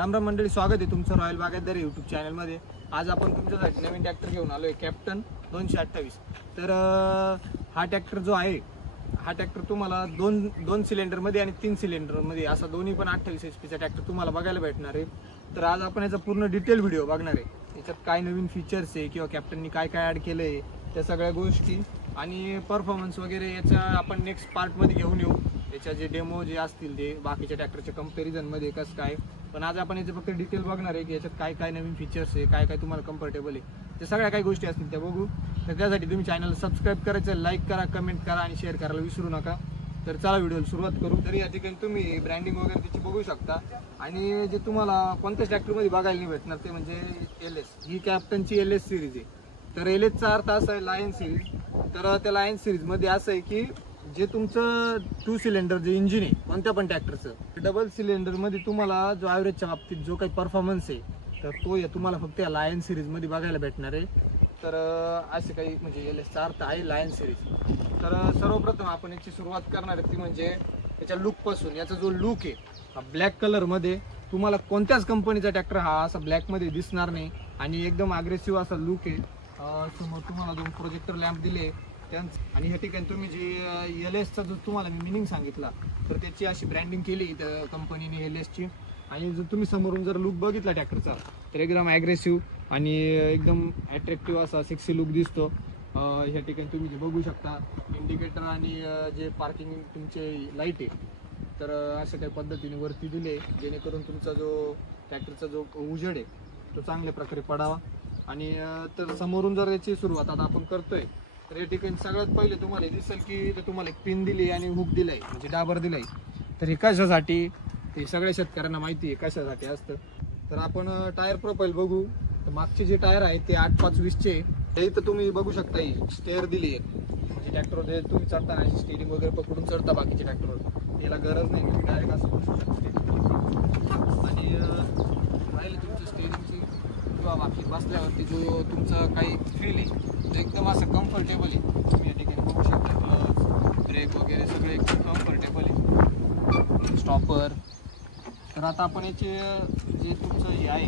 राम राम मंडळी, स्वागत आहे तुमचं रॉयल बागायतदार यूट्यूब चॅनलमध्ये। आज आपण तुमच्यासाठी नवीन ट्रॅक्टर घेऊन आलोय, कॅप्टन 228। तर हा ट्रॅक्टर जो आहे, हा ट्रॅक्टर तुम्हाला दोन सिलेंडरमध्ये आणि 3 सिलेंडरमध्ये असा दोन्ही पण 28 HP चा ट्रॅक्टर तुम्हाला बघायला भेटणार आहे। तर आज आपण याचा पूर्ण डिटेल व्हिडिओ बघणार आहे। याच्यात काय नवीन फीचर्स आहे किंवा कॅप्टननी काय काय ॲड केलंय त्या सगळ्या गोष्टी आणि परफॉर्मन्स वगैरे याचा आपण नेक्स्ट पार्टमध्ये घेऊन येऊ। याच्या जे डेमो जे असतील ते बाकीच्या ट्रॅक्टरच्या कंपॅरिझनमध्ये कसं काय, पण आज आपण याचे फक्त डिटेल बघणार आहे की याच्यात काय काय नवीन फीचर्स आहे, काय काय तुम्हाला कम्फर्टेबल आहे, ते सगळ्या काही गोष्टी असतील त्या बघू। तर त्यासाठी तुम्ही चॅनल सबस्क्राईब करायचं, लाईक करा, कमेंट करा आणि शेअर करायला विसरू नका। तर चला व्हिडिओला सुरुवात करू। तर या ठिकाणी तुम्ही ब्रँडिंग वगैरे त्याची बघू शकता आणि जे तुम्हाला कोणत्याच ट्रॅक्टरमध्ये बघायला नाही भेटणार ते म्हणजे LS, ही कॅप्टनची LS सिरीज आहे। तर LSचा अर्थ असा आहे लायन सिरीज। तर त्या लायन सिरीजमध्ये असं आहे की जे तुमचं 2 सिलेंडर जे इंजिन आहे कोणत्या पण ट्रॅक्टरचं, डबल सिलेंडरमध्ये तुम्हाला जो ॲव्हरेजच्या बाबतीत जो काही परफॉर्मन्स आहे तर तो तुम्हाला फक्त या लायन सिरीजमध्ये बघायला भेटणार आहे। तर असे काही म्हणजे LSचा अर्थ आहे लायन सिरीज। तर सर्वप्रथम आपण याची सुरुवात करणार आहे ती म्हणजे याच्या लुकपासून। याचा जो लुक आहे हा ब्लॅक कलरमध्ये, तुम्हाला कोणत्याच कंपनीचा ट्रॅक्टर हा असा ब्लॅकमध्ये दिसणार नाही आणि एकदम अग्रेसिव्ह असा लुक आहे। समोर तुम्हाला 2 प्रोजेक्टर लॅम्प दिले आणि ह्या ठिकाणी तुम्ही जे LSचा जो तुम्हाला मी मिनिंग सांगितला तर त्याची अशी ब्रँडिंग केली त्या कंपनीने LSची। आणि जर तुम्ही समोरून जर लुक बघितला ट्रॅक्टरचा तर एकदम ॲग्रेसिव्ह आणि एकदम अट्रॅक्टिव्ह असा सेक्सी लुक दिसतो। ह्या ठिकाणी तुम्ही जे बघू शकता इंडिकेटर आणि जे पार्किंग तुमचे लाईट आहे तर अशा काही पद्धतीने वरती दिले जेणेकरून तुमचा जो ट्रॅक्टरचा जो उजेड आहे तो चांगल्या प्रकारे पडावा। आणि तर समोरून जर याची सुरुवात आता आपण करतोय तर या ठिकाणी सगळ्यात पहिले तुम्हाला दिसेल की तुम्हाला एक पिन दिली आणि हुक दिलाय म्हणजे डाबर दिलाय। तर हे कशासाठी ते सगळ्या शेतकऱ्यांना माहिती आहे कशासाठी असतं। तर आपण टायर प्रोफाईल बघू। तर मागचे जे टायर आहेत ते 8.5-20चे ते इथं तुम्ही बघू शकता। स्टेअर दिली आहे म्हणजे ट्रॅक्टरवर तुम्ही चढताना स्टेअरिंग वगैरे पकडून चढता बाकीच्या ट्रॅक्टरवर, याला गरज नाही, तुम्ही डायरेक्ट असं बसू शकता। आणि राहिले तुमचं स्टेअरिंगची किंवा बाकी बसल्यावरती जो तुमचा काही फील आहे तो एकदम असं कम्फर्टेबल आहे। तुम्ही या ठिकाणी बघू शकता क्लच, ब्रेक वगैरे सगळे एकदम कम्फर्टेबल आहे, स्टॉपर। तर आता आपण याचे जे तुमचं हे आहे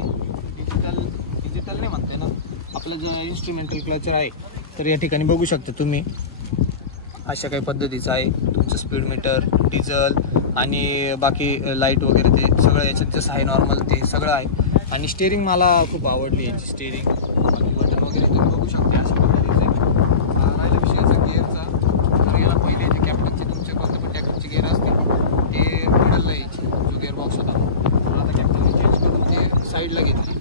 डिजिटल नाही म्हणते ना, आपलं जे इन्स्ट्रुमेंटल क्लचर आहे तर या ठिकाणी बघू शकता तुम्ही अशा काही पद्धतीचं आहे। तुमचं स्पीड मीटर, डिझेल आणि बाकी लाईट वगैरे ते सगळं याच्यात जसं आहे नॉर्मल ते सगळं आहे। आणि स्टेअरिंग मला खूप आवडली याची स्टेअरिंग, बाकी बटन वगैरे तुम्ही बघू शकता अशा पद्धतीचं आहे। राहिला विषयाचा गिअरचा, तर याला पहिले जे कॅप्टनचे तुमचे कोणत्या पण ट्रॅक्टरचे गिअर असतील ते मिडलला यायचे जो गिअर बॉक्स होता, तर आता कॅप्टनने चेंज करून ते साईडला घेतली।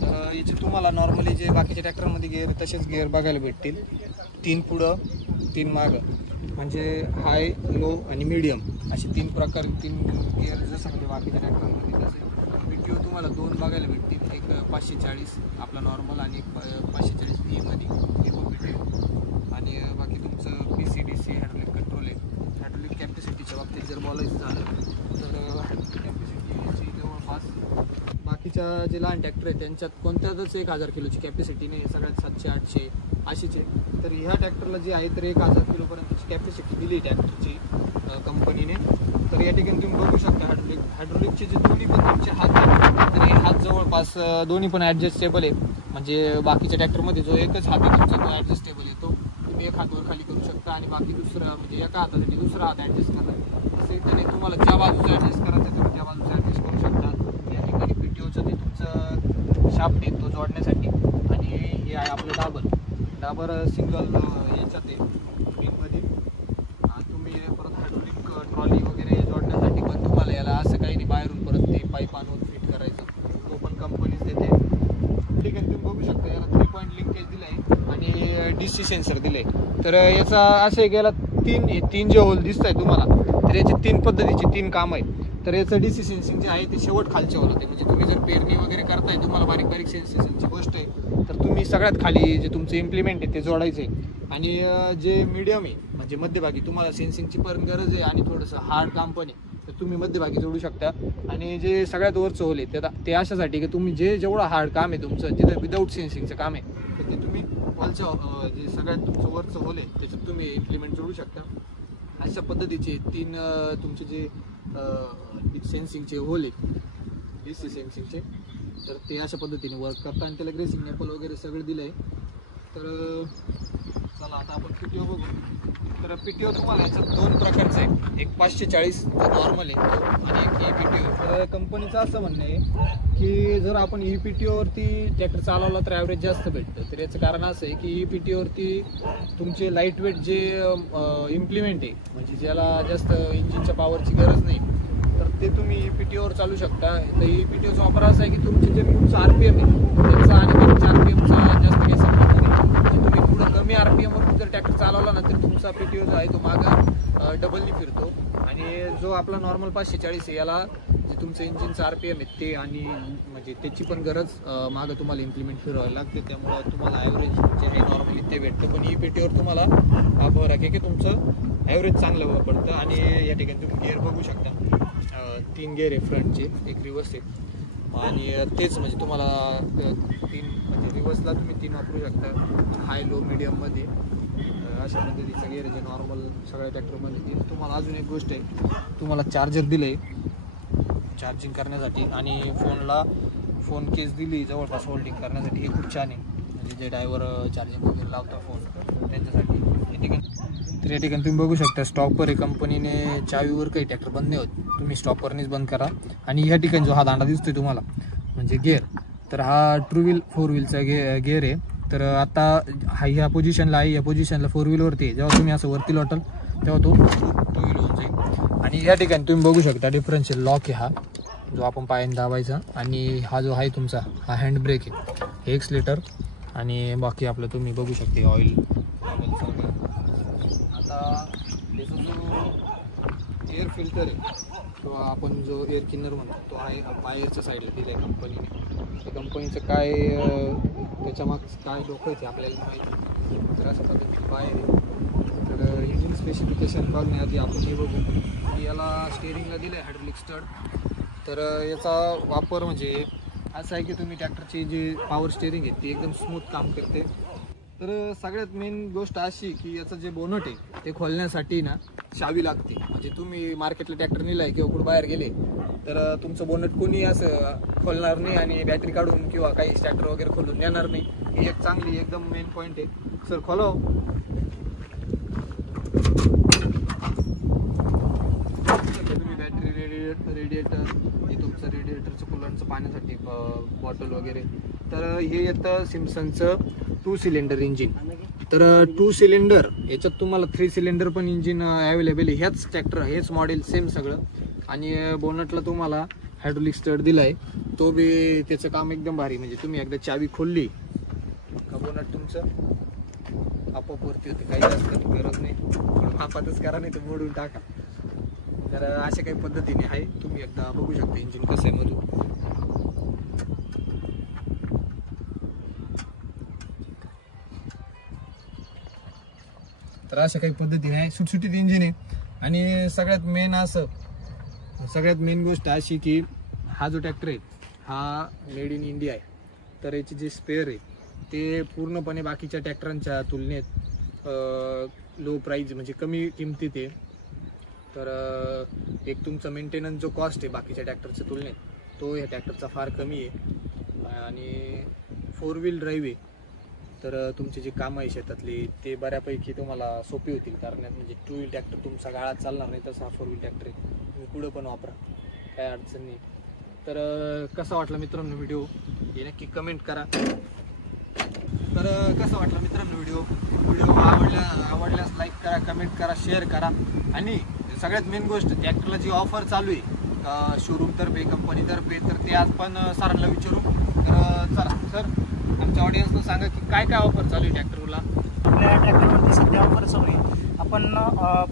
तर याचे तुम्हाला नॉर्मली जे बाकीच्या ट्रॅक्टरमध्ये गिअर तसेच गिअर बघायला भेटतील, 3 पुढं 3 मागं, म्हणजे हाय, लो आणि मीडियम असे 3 प्रकार 3 गिअर जसं म्हणजे बाकीच्या ट्रॅक्टरमध्ये तसे। PTO तुम्हाला 2 बघायला भेटतील, एक 540 आपला नॉर्मल आणि एक 540 मध्ये PTO। आणि बाकी तुमचं PCDC हायड्रोलिक कंट्रोल आहे। हायड्रोलिक कॅपॅसिटीच्या बाबतीत जर बोलायचं झालं तर कॅपॅसिटीची जवळपास बाकीच्या जे लहान ट्रॅक्टर आहे त्यांच्यात कोणत्याच 1000 किलोची कॅपॅसिटी नाही, सगळ्यात 700-800 अशीच आहे। तर ह्या ट्रॅक्टरला जी आहे तर 1000 किलोपर्यंतची कॅपॅसिटी दिली ट्रॅक्टरची कंपनीने। तर या ठिकाणी तुम्ही बघू शकता हायड्रोलिकचे जे दोन्ही पण तुमचे हात आहेत तर हे हात जवळपास दोन्ही पण ॲडजस्टेबल आहे। म्हणजे बाकीच्या ट्रॅक्टरमध्ये जो एकच हात आहे तुमचा तो ॲडजस्टेबल आहे, तो तुम्ही एक हात वर खाली करू शकता आणि बाकी दुसरा म्हणजे एका हातासाठी दुसरा हात ॲडजस्ट करा। तसे त्याने तुम्हाला ज्या बाजूचा ॲडजस्ट करायचं तुम्ही त्या बाजूचा ॲडजस्ट करू शकता। या ठिकाणी PTOचं ते तुमचं शाफ्ट आहे तो जोडण्यासाठी। आणि हे आहे आपलं डाबर सिंगल याच्यात आहे पिनमध्ये। तुम्ही परत हायड्रोलिक ट्रॉली वगैरे जोडण्यासाठी पण तुम्हाला याला असं काही नाही बाहेरून परत ते पाईप आणून फिट करायचं, तो पण कंपनीच देते। ठीक आहे, तुम्ही बघू शकता याला 3 पॉईंट लिंकेज दिलं आहे आणि DC सेन्सर दिलं आहे। तर याचा असं आहे की याला 3 जे होल दिसत आहे तुम्हाला तर याचे 3 पद्धतीचे 3 काम आहेत। तर याचं DC सेन्सिंग जे आहे ते शेवट खालच्या होल आहे, म्हणजे तुम्ही जर पेरणी वगैरे करताय तुम्हाला बारीक बारीक सेन्सेशनची गोष्ट आहे तर तुम्ही सगळ्यात खाली जे तुमचं इम्प्लिमेंट आहे ते जोडायचं आहे। आणि जे मीडियम आहे म्हणजे मध्यभागी तुम्हाला सेन्सिंगची पण गरज आहे आणि थोडंसं हार्ड काम पण आहे तर तुम्ही मध्यभागी जोडू शकता। आणि जे सगळ्यात वरचं होल आहे ते अशासाठी की तुम्ही जेवढं हार्ड काम आहे तुमचं जिथं विदाऊट सेन्सिंगचं काम आहे तर ते तुम्ही वरचं जे सगळ्यात तुमचं वरचं होल आहे त्याच्यात तुम्ही इम्प्लिमेंट जोडू शकता। अशा पद्धतीचे 3 तुमचे जे सेन्सिंगचे होल आहेत DC सेन्सिंगचे. तर ते अशा पद्धतीने वर्क करतात आणि त्याला ग्रेसिंग नेपल वगैरे सगळं दिलं आहे. तर चला आता आपण PTO बघू. तर PTO तुम्हाला याच्यात 2 प्रकारचे आहे, एक 540 नॉर्मल आहे आणि एक PTO. तर कंपनीचं असं म्हणणं आहे की जर आपण PTO वरती ट्रॅक्टर चालवला तर ॲव्हरेज जास्त भेटतं. तर याचं कारण असं आहे की PTO वरती तुमचे लाईट वेट जे इम्प्लिमेंट आहे, म्हणजे ज्याला जास्त इंजिनच्या पॉवरची गरज नाही, तर ते तुम्ही PTO वर चालू शकता. तर PTOचा वापर असा आहे की तुमचे जे RPM आहे त्याचा आणि तुमच्या RPMचा जास्त काही संबंध नाही. म्हणजे तुम्ही थोडं कमी RPM वर जर ट्रॅक्टर चालवला ना तर तुमचा PTO जो आहे तो मागं डबलनी फिरतो. आणि जो आपला नॉर्मल 540 आहे याला जे तुमचं इंजिनचं RPM आहे ते आणि म्हणजे त्याची पण गरज मागं तुम्हाला इम्प्लिमेंट फिरवायला लागते. त्यामुळं तुम्हाला ॲव्हरेज जे आहे नॉर्मली ते भेटतं. पण PTO वर तुम्हाला हा फरक आहे की तुमचं ॲव्हरेज चांगलं पडतं. आणि या ठिकाणी तुम्ही गिअर बघू शकता, 3 गिअर आहे फ्रंटचे, एक रिवर्स आहे. आणि तेच म्हणजे तुम्हाला 3 म्हणजे रिवर्सला तुम्ही 3 वापरू शकता, हाय लो मीडियममध्ये अशा पद्धतीचं गिअर आहे जे नॉर्मल सगळ्या ट्रॅक्टरमध्ये. तुम्हाला अजून एक गोष्ट आहे, तुम्हाला चार्जर दिलं आहे चार्जिंग करण्यासाठी आणि फोन केस दिली जवळपास होल्डिंग करण्यासाठी. हे खूप छान आहे, म्हणजे जे ड्रायव्हर चार्जिंग वगैरे लावतो फोन त्यांच्यासाठी. तर या ठिकाणी तुम्ही बघू शकता स्टॉपर आहे, कंपनीने चावीवर काही ट्रॅक्टर बंद नाही होत, तुम्ही स्टॉपरनेच बंद करा. आणि या ठिकाणी जो हा दांडा दिसतोय तुम्हाला म्हणजे गिअर, तर हा 2 व्हील 4 व्हीलचा गिअर आहे. तर आता हा ह्या पोझिशनला आहे, या पोझिशनला 4 व्हीलवरती आहे. जेव्हा तुम्ही असं वरती लोटाल तेव्हा तो 2 व्हील होऊन जाईल. आणि या ठिकाणी तुम्ही बघू शकता डिफरन्शियल लॉक आहे हा, जो आपण पायाने दाबायचा. आणि हा जो आहे तुमचा हा हँड ब्रेक आहे, हे एक्सलेटर. आणि बाकी आपलं तुम्ही बघू शकता ऑइल सगळं. आता त्याचा जो एअर फिल्टर आहे तो आपण जो एअर क्लिनर म्हणतो तो आहे बाहेरच्या साईडला दिला आहे कंपनीने. त्या कंपनीचं काय त्याच्यामागचं काय डोकं आहे ते आपल्याला माहिती. तर अशा पद्धतीने बाहेर आहे. तर इंजिन स्पेसिफिकेशन बघण्याआधी आपण हे बघू की याला स्टेअरिंगला दिलं आहे हायड्रोलिक स्टड. तर याचा वापर म्हणजे असं आहे की तुम्ही ट्रॅक्टरची जी पॉवर स्टेअरिंग आहे ती एकदम स्मूथ काम करते. तर सगळ्यात मेन गोष्ट अशी की याचं जे बोनट आहे ते खोलण्यासाठी ना चावी लागते. म्हणजे तुम्ही मार्केटला ट्रॅक्टर नेलाय किंवा कुठं बाहेर गेले तर तुमचं बोनट कोणी असं खोलणार नाही आणि बॅटरी काढून किंवा काही स्टार्टर वगैरे खोलून नेणार नाही. ही एक चांगली एकदम मेन पॉईंट आहे. सर खोलाव. तुम्ही बॅटरी रेडिएटर हे तुमचं रेडिएटरचं कूलरचं पाण्यासाठी बॉटल वगैरे. तर हे येतं सिम्सनचं 2 सिलेंडर इंजिन. तर 2 सिलेंडर याच्यात तुम्हाला 3 सिलेंडर पण इंजिन अवेलेबल आहे. ह्याच ट्रॅक्टर हेच मॉडेल सेम सगळं. आणि बोनटला तुम्हाला हायड्रोलिक स्टड दिला आहे, तो बी त्याचं काम एकदम भारी. म्हणजे तुम्ही एकदा चावी खोलली का बोनट तुमचं आपोआप वरती होते, काही जास्त गरज नाही, मापातच करा नाही तर मोडून टाका. तर अशा काही पद्धतीने आहे, तुम्ही एकदा बघू शकता इंजिन कसं आहे मधून. तर अशा काही पद्धतीने आहे, सुटसुटीत इंजिन आहे. आणि सगळ्यात मेन गोष्ट अशी की हा जो ट्रॅक्टर आहे हा मेड इन इंडिया आहे. तर याची जे स्पेअर आहे ते पूर्णपणे बाकीच्या ट्रॅक्टरांच्या तुलनेत लो प्राईज म्हणजे कमी किमतीत आहे. तर एक तुमचा मेंटेनन्स जो कॉस्ट आहे बाकीच्या ट्रॅक्टरच्या तुलनेत तो या ट्रॅक्टरचा फार कमी आहे. आणि 4 व्हील ड्राईव्ह आहे. तर तुमचे जे कामं आहे शेतातली ते बऱ्यापैकी तुम्हाला सोपी होतील करण्यात. म्हणजे 2 व्हील ट्रॅक्टर तुमचा गाळात चालणार नाही, तसा 4 व्हील ट्रॅक्टर आहे, तुम्ही पुढं पण वापरा, काय अडचण नाही. तर कसा वाटला मित्रांनो व्हिडिओ हे नक्की कमेंट करा. तर कसा वाटला मित्रांनो व्हिडिओ आवडल्यास लाईक करा, कमेंट करा, शेअर करा. आणि सगळ्यात मेन गोष्ट ट्रॅक्टरला जी ऑफर चालू आहे शोरूमतर्फे कंपनीतर्फे तर ते आज पण सरांना विचारू. तर चला सर आमच्या ऑडियन्सला सांगा की काय काय ऑफर चालू आहे ट्रॅक्टरला. आपल्या ट्रॅक्टरवरती सध्या ऑफर चालू आहे. आपण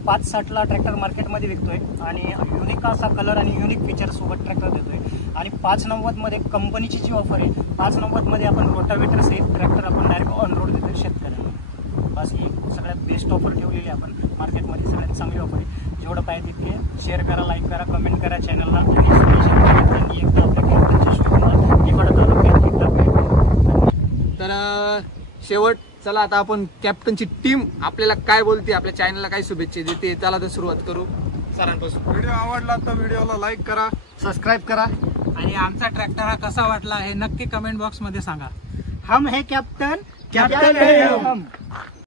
560ला ट्रॅक्टर मार्केटमध्ये विकतोय आणि युनिक असा कलर आणि युनिक फीचर सोबत ट्रॅक्टर देतोय. आणि 590मध्ये कंपनीची जी ऑफर आहे 590मध्ये आपण रोटावेटर सहित ट्रॅक्टर आपण डायरेक्ट ऑन रोड देतोय शेतकऱ्यांना. बस ही सगळ्यात बेस्ट ऑफर ठेवलेली आहे आपण मार्केटमध्ये, सगळ्यात चांगली ऑफर आहे. जेवढं पाहिजे तितके शेअर करा, लाईक करा, कमेंट करा चॅनलला. आणि एकदा तर शेवट चला आता आपण कॅप्टनची टीम आपल्याला काय बोलते, आपल्या चॅनलला काय शुभेच्छा देते त्याला तर सुरुवात करू सरांपासून. व्हिडिओ आवडला तर व्हिडिओला लाईक करा, सबस्क्राईब करा. आणि आमचा ट्रॅक्टर हा कसा वाटला हे नक्की कमेंट बॉक्स मध्ये सांगा. हम है कॅप्टन कॅप्टन है हम.